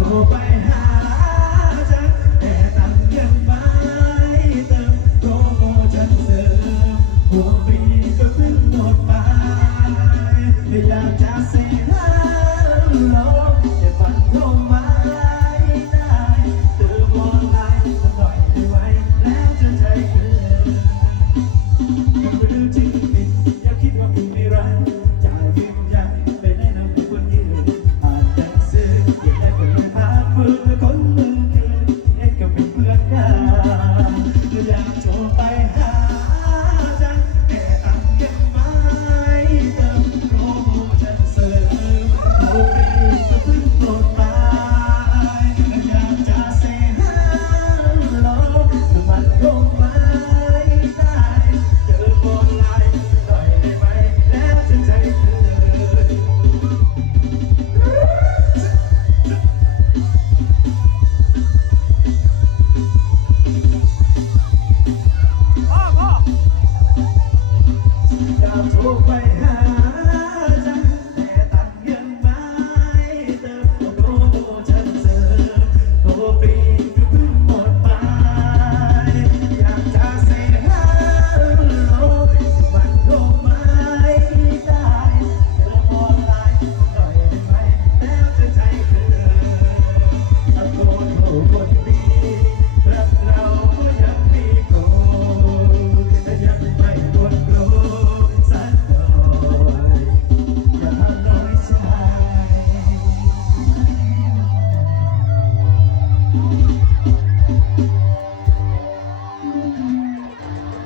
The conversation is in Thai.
รไปหาจังแต่ตังยังไม่เติมโปรโมชั่นเสริมหัวปีก็เพิ่งหมดไปอยากจะเสียลงแต่มันคงไม่ได้เติมออนไลน์สักหน่อยได้ไหมแล้วจะใจเกินยังไม่รู้จริงผิดอย่าคิดว่าผิดไม่รักจะยืนยันไปแนะนำให้คนยืนอ่านหนังสืออยากได้คนมาพามือ